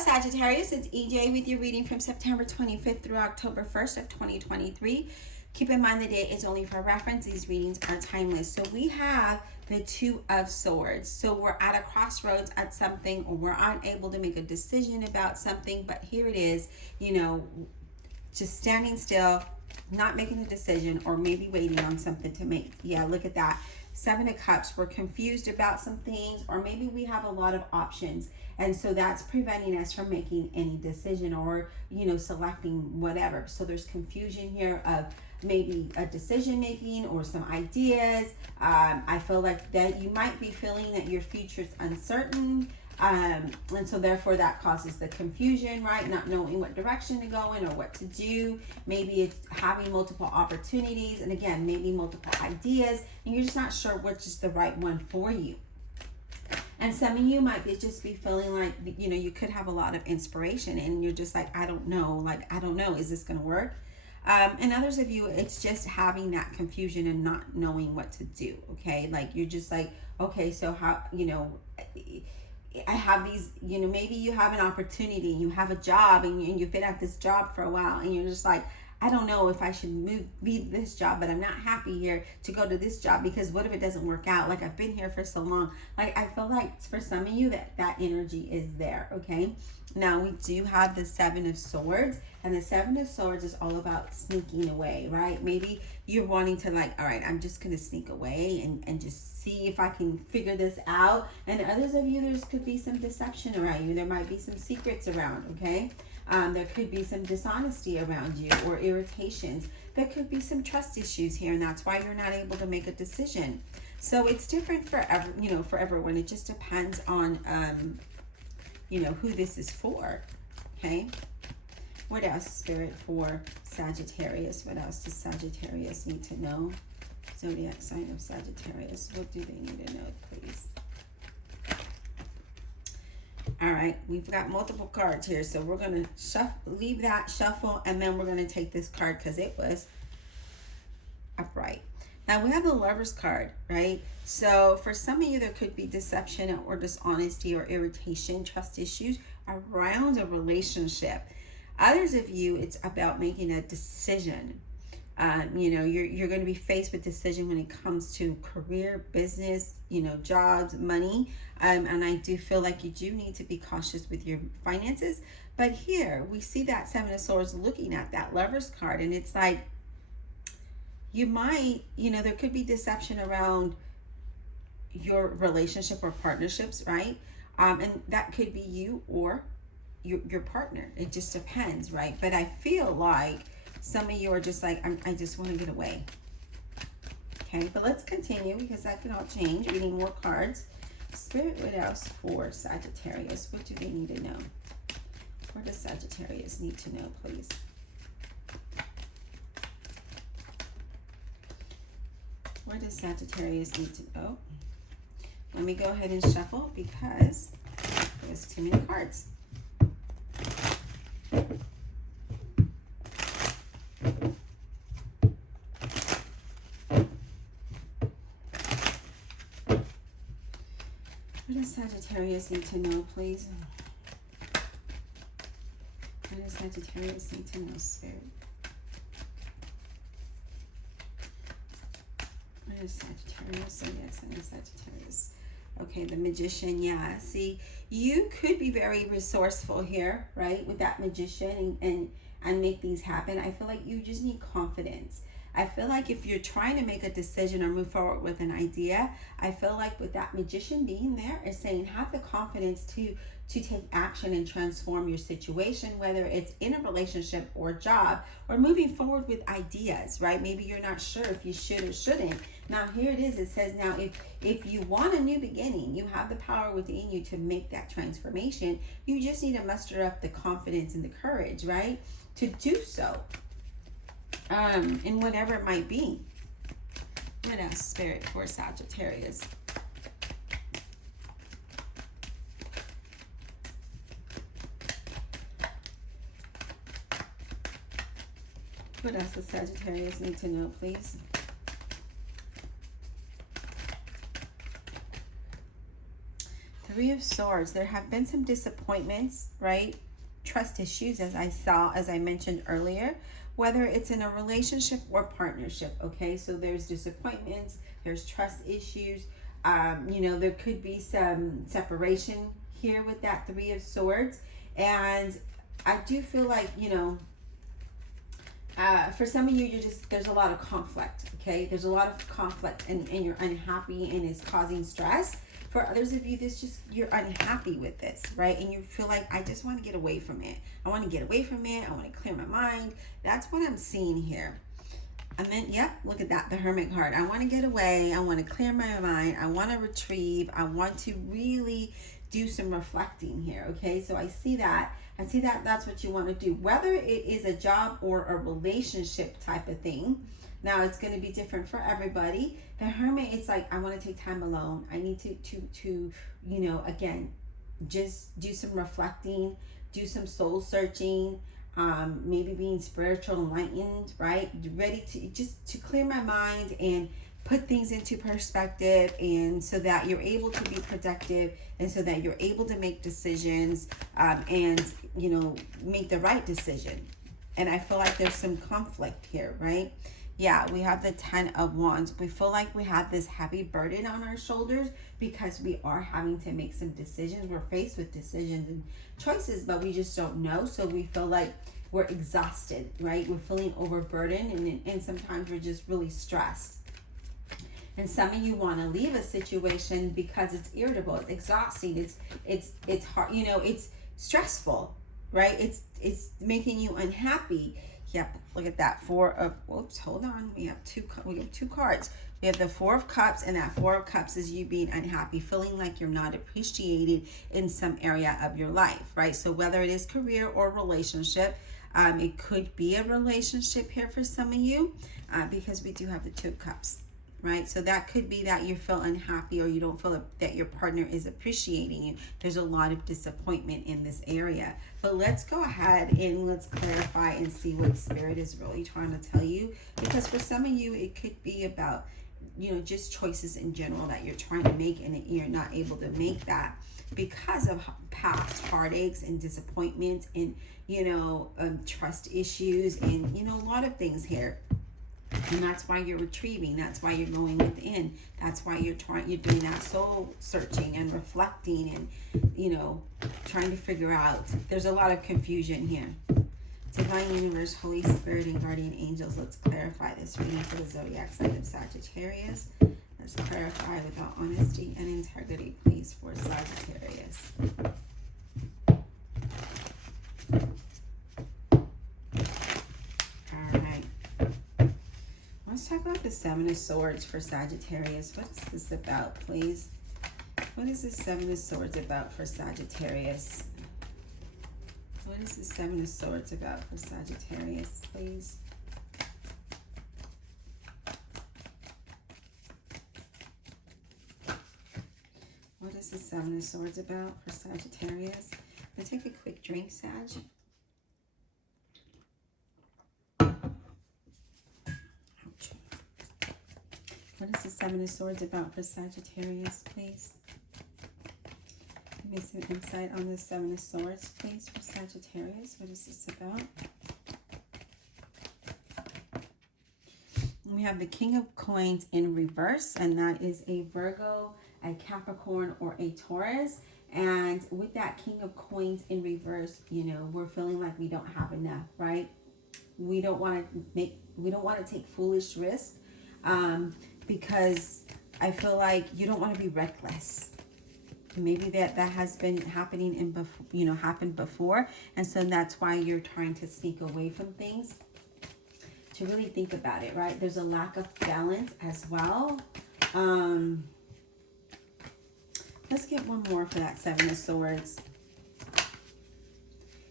Sagittarius, it's EJ with your reading from September 25th through October 1st of 2023. Keep in mind the date is only for reference. These readings are timeless. So we have the Two of Swords. So we're at a crossroads at something, or we're unable to make a decision about something, but here it is, just standing still, not making a decision, or maybe waiting on something to make. Yeah, look at that. Seven of Cups. We're confused about some things, or maybe we have a lot of options, and so that's preventing us from making any decision, or selecting whatever. So there's confusion here of maybe a decision making or some ideas. I feel like that you might be feeling that your future's uncertain, and so therefore that causes the confusion, right? Not knowing what direction to go in or what to do. Maybe it's having multiple opportunities, and again, maybe multiple ideas, and you're just not sure which is the right one for you. And some of you might just be feeling like, you could have a lot of inspiration, and you're just like, I don't know, is this going to work? And others of you, it's just having that confusion and not knowing what to do, okay? Like, you're just like, okay, so how, I have these, maybe you have an opportunity, you have a job, and you've been at this job for a while, and you're just like, I don't know if I should leave this job, but I'm not happy here to go to this job, because what if it doesn't work out? Like, I've been here for so long. Like, I feel like for some of you that energy is there, okay? Now, we do have the Seven of Swords, and the Seven of Swords is all about sneaking away, right? Maybe you're wanting to, like, all right, I'm just going to sneak away and just see if I can figure this out. And others of you, there could be some deception around you. There might be some secrets around, okay? There could be some dishonesty around you, or irritations. There could be some trust issues here, and that's why you're not able to make a decision. So it's different for everyone. It just depends on who this is for. Okay. What else, Spirit, for Sagittarius? What else does Sagittarius need to know? Zodiac sign of Sagittarius. What do they need to know, please? All right, we've got multiple cards here, so we're going to leave that, shuffle, and then we're going to take this card because it was upright. Now, we have the Lover's card, right? So for some of you, there could be deception or dishonesty or irritation, trust issues around a relationship. Others of you, it's about making a decision. You're going to be faced with decision when it comes to career, business, jobs, money. And I do feel like you do need to be cautious with your finances. But here we see that Seven of Swords looking at that Lover's card. And it's like, you might, there could be deception around your relationship or partnerships, right? And that could be you or your partner. It just depends, right? But I feel like some of you are just like, I just want to get away. Okay, but let's continue because that can all change. We need more cards. Spirit, what else for Sagittarius? What do they need to know? What does Sagittarius need to know, please? What does Sagittarius need to know? Let me go ahead and shuffle because there's too many cards. What does Sagittarius need to know, please? What does Sagittarius need to know, Spirit? What is Sagittarius? Oh, yes, I know Sagittarius. Okay, the Magician, yeah. See, you could be very resourceful here, right, with that Magician and make things happen. I feel like you just need confidence. I feel like if you're trying to make a decision or move forward with an idea, I feel like with that Magician being there is saying have the confidence to take action and transform your situation, whether it's in a relationship or job or moving forward with ideas, right? Maybe you're not sure if you should or shouldn't. Now here it is. It says now if you want a new beginning, you have the power within you to make that transformation. You just need to muster up the confidence and the courage, right, to do so. In whatever it might be. What else, Spirit, for Sagittarius? What else does Sagittarius need to know, please? Three of Swords, there have been some disappointments, right? Trust issues, as I mentioned earlier, whether it's in a relationship or partnership, okay? So there's disappointments, there's trust issues. You know, there could be some separation here with that Three of Swords. And I do feel like, you know, for some of you, there's a lot of conflict, okay? There's a lot of conflict and you're unhappy and it's causing stress. For others of you, you're unhappy with this, right? And you feel like, I just want to get away from it. I want to get away from it. I want to clear my mind. That's what I'm seeing here. And then, yep, look at that, the Hermit card. I want to get away. I want to clear my mind. I want to retrieve. I want to really do some reflecting here, okay? So I see that. That's what you want to do. Whether it is a job or a relationship type of thing, now it's going to be different for everybody. The Hermit, it's like, I want to take time alone. I need to you know, again, just do some reflecting, do some soul searching, maybe being spiritual enlightened, right? Ready to clear my mind and put things into perspective, and so that you're able to be productive, and so that you're able to make decisions, and, you know, make the right decision. And I feel like there's some conflict here, right? Yeah, we have the 10 of Wands. We feel like we have this heavy burden on our shoulders because we are having to make some decisions. We're faced with decisions and choices, but we just don't know. So we feel like we're exhausted, right? We're feeling overburdened, and sometimes we're just really stressed. And some of you want to leave a situation because it's irritable, it's exhausting, it's hard, you know, it's stressful, right? It's making you unhappy. Yep, look at that. Whoops, hold on. We have two cards. We have the Four of Cups, and that Four of Cups is you being unhappy, feeling like you're not appreciated in some area of your life, right? So whether it is career or relationship, it could be a relationship here for some of you, because we do have the Two of Cups, right? So that could be that you feel unhappy, or you don't feel that your partner is appreciating you. There's a lot of disappointment in this area. But let's go ahead and let's clarify and see what Spirit is really trying to tell you. Because for some of you, it could be about, you know, just choices in general that you're trying to make, and you're not able to make that because of past heartaches and disappointments, and, you know, trust issues, and, you know, a lot of things here. And that's why you're retrieving. That's why you're going within. That's why you're doing that soul searching and reflecting, and, you know, trying to figure out. There's a lot of confusion here. Divine Universe, Holy Spirit, and Guardian Angels, let's clarify this reading for the zodiac sign of Sagittarius. Let's clarify with all honesty and integrity, please, for Sagittarius. Let's talk about the Seven of Swords for Sagittarius. What is this about, please? What is the Seven of Swords about for Sagittarius? What is the Seven of Swords about for Sagittarius, please? What is the Seven of Swords about for Sagittarius? I'm going to take a quick drink, Sag. What is the Seven of Swords about for Sagittarius, please? Give me some insight on the Seven of Swords, please, for Sagittarius. What is this about? We have the King of Coins in reverse, and that is a Virgo, a Capricorn, or a Taurus. And with that King of Coins in reverse, you know, we're feeling like we don't have enough, right? We don't want to take foolish risks. Because I feel like you don't want to be reckless. Maybe that has been happening happened before, and so that's why you're trying to sneak away from things. To really think about it, right? There's a lack of balance as well. Let's get one more for that Seven of Swords.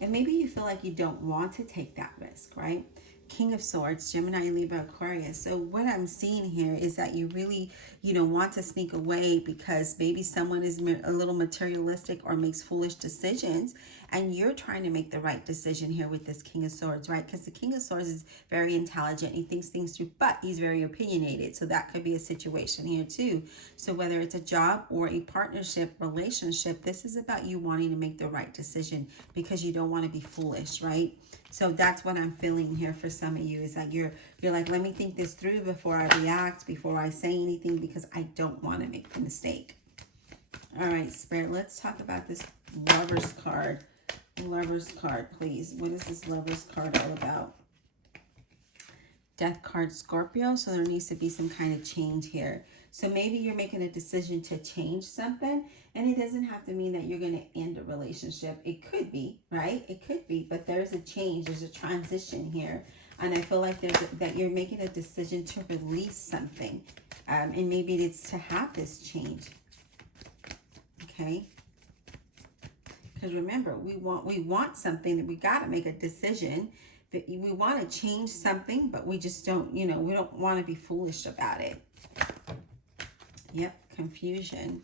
And maybe you feel like you don't want to take that risk, right? King of Swords, Gemini, Libra, Aquarius. So what I'm seeing here is that you really, want to sneak away because maybe someone is a little materialistic or makes foolish decisions, and you're trying to make the right decision here with this King of Swords, right? Because the King of Swords is very intelligent. He thinks things through, but he's very opinionated. So that could be a situation here too. So whether it's a job or a partnership, relationship, this is about you wanting to make the right decision because you don't want to be foolish, right? So that's what I'm feeling here for some of you, is that you're like, let me think this through before I react, before I say anything, because I don't want to make the mistake. All right, Spirit, let's talk about this Lover's card. Lover's card, please. What is this Lover's card all about? Death card, Scorpio. So there needs to be some kind of change here. So maybe you're making a decision to change something, and it doesn't have to mean that you're going to end a relationship. It could be, right? It could be, but there's a change. There's a transition here. And I feel like that you're making a decision to release something. And maybe it's to have this change. Okay? Because remember, we want something, that we got to make a decision. That we want to change something, but we just don't, we don't want to be foolish about it. Yep, confusion.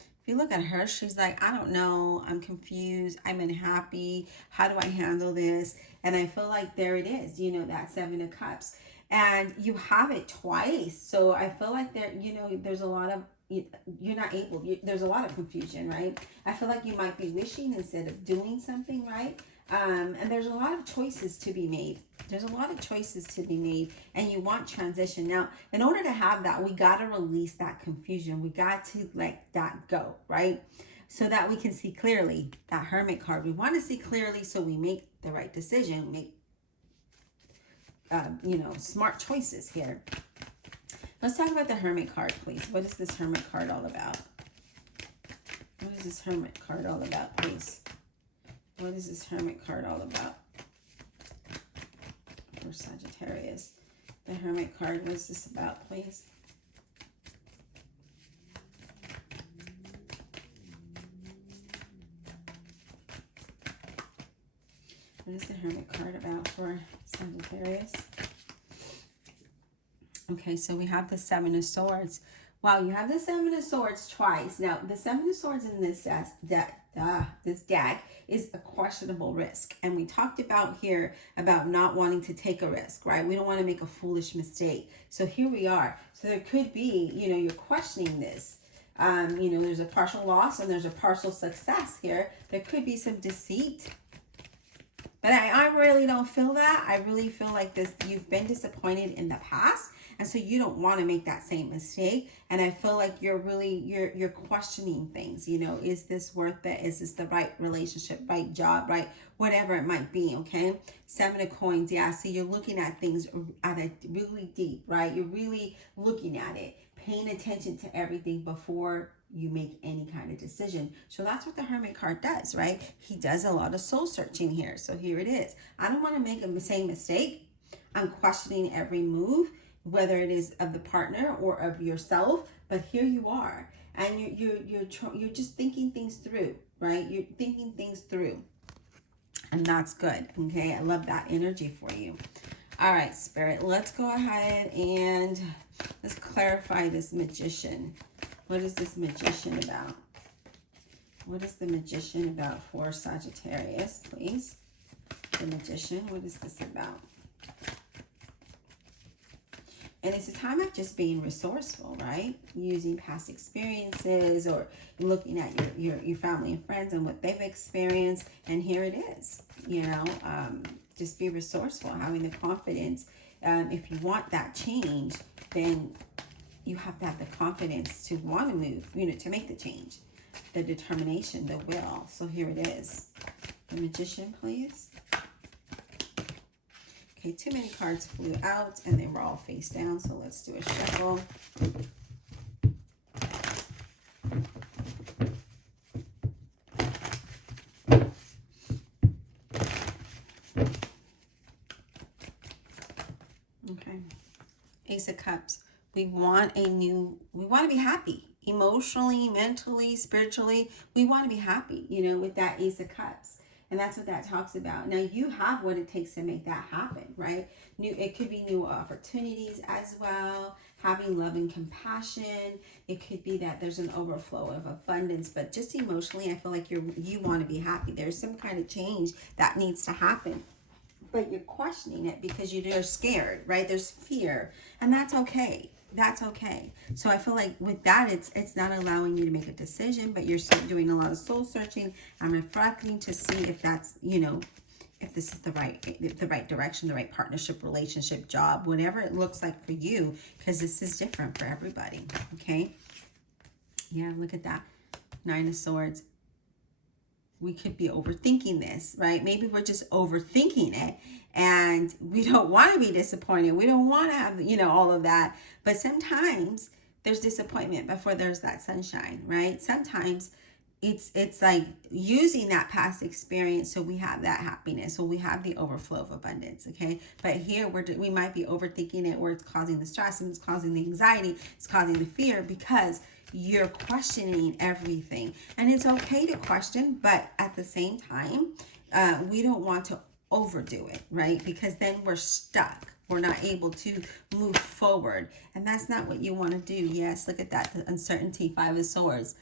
If you look at her, she's like, I don't know, I'm confused, I'm unhappy, how do I handle this? And I feel like there it is, that Seven of Cups. And you have it twice. So I feel like there's a lot of, you're not able, there's a lot of confusion, right? I feel like you might be wishing instead of doing something, right? And there's a lot of choices to be made. There's a lot of choices to be made, and you want transition. Now, in order to have that, we got to release that confusion. We got to let that go, right? So that we can see clearly. That Hermit card. We want to see clearly so we make the right decision, make, smart choices here. Let's talk about the Hermit card, please. What is this Hermit card all about? What is this Hermit card all about, please? What is this Hermit card all about? For Sagittarius. The Hermit card, what is this about, please? What is the Hermit card about for Sagittarius? Okay, so we have the Seven of Swords. Wow, you have the Seven of Swords twice. Now, the Seven of Swords in this deck is a questionable risk. And we talked about here about not wanting to take a risk, right? We don't want to make a foolish mistake. So here we are. So there could be, you're questioning this. There's a partial loss and there's a partial success here. There could be some deceit. But I really don't feel that. I really feel like this, you've been disappointed in the past. And so you don't want to make that same mistake. And I feel like you're questioning things. Is this worth it? Is this the right relationship, right job, right? Whatever it might be, okay? Seven of Coins, yeah. So you're looking at things at a really deep, right? You're really looking at it, paying attention to everything before you make any kind of decision. So that's what the Hermit card does, right? He does a lot of soul searching here. So here it is. I don't want to make the same mistake. I'm questioning every move, whether it is of the partner or of yourself, but here you are, and you're just thinking things through, right? You're thinking things through, and that's good. Okay, I love that energy for you. All right, Spirit, let's go ahead and let's clarify this Magician. What is this Magician about? What is the Magician about for Sagittarius, please? The Magician, what is this about? And it's a time of just being resourceful, right? Using past experiences or looking at your family and friends and what they've experienced. And here it is, just be resourceful, having the confidence. If you want that change, then you have to have the confidence to want to move, to make the change. The determination, the will. So here it is. The Magician, please. Okay, too many cards flew out and they were all face down, so let's do a shuffle. Okay, Ace of Cups. We want to be happy. Emotionally, mentally, spiritually, we want to be happy, with that Ace of Cups. And that's what that talks about. Now you have what it takes to make that happen, right? It could be new opportunities as well, having love and compassion. It could be that there's an overflow of abundance, but just emotionally, I feel like you want to be happy. There's some kind of change that needs to happen, but you're questioning it because you're scared, right? There's fear, and that's okay. That's okay. So I feel like with that, it's not allowing you to make a decision, but you're still doing a lot of soul searching and reflecting to see if that's, if this is the right direction, the right partnership, relationship, job, whatever it looks like for you, because this is different for everybody. Okay. Yeah, look at that. 9 of Swords. We could be overthinking this, right? Maybe we're just overthinking it and we don't want to be disappointed. We don't want to have, all of that. But sometimes there's disappointment before there's that sunshine, right? Sometimes it's like using that past experience so we have that happiness, so we have the overflow of abundance, okay? But here we might be overthinking it, where it's causing the stress and it's causing the anxiety, it's causing the fear, because you're questioning everything. And it's okay to question, but at the same time, we don't want to overdo it, right? Because then we're stuck. We're not able to move forward. And that's not what you want to do. Yes, look at that. The uncertainty, 5 of Swords.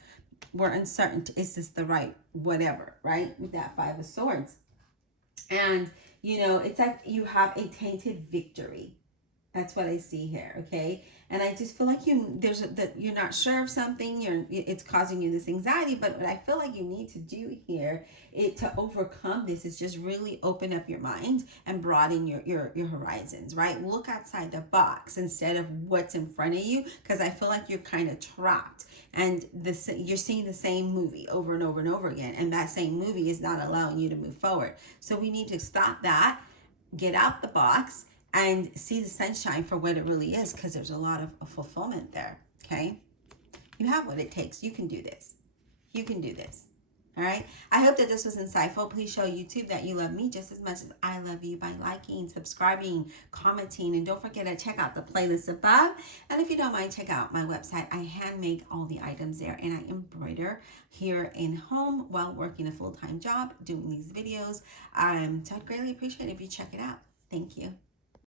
We're uncertain. Is this the right whatever, right? With that 5 of Swords. And, it's like you have a tainted victory. That's what I see here, okay? And I just feel like you're not sure of something. It's causing you this anxiety. But what I feel like you need to do here to overcome this is just really open up your mind and broaden your horizons, right? Look outside the box instead of what's in front of you, because I feel like you're kind of trapped. And you're seeing the same movie over and over and over again. And that same movie is not allowing you to move forward. So we need to stop that, get out the box, and see the sunshine for what it really is, because there's a lot of fulfillment there, okay? You have what it takes. You can do this. You can do this, all right? I hope that this was insightful. Please show YouTube that you love me just as much as I love you by liking, subscribing, commenting, and don't forget to check out the playlist above. And if you don't mind, check out my website. I hand make all the items there, and I embroider here in home while working a full-time job doing these videos. So I'd greatly appreciate it if you check it out. Thank you.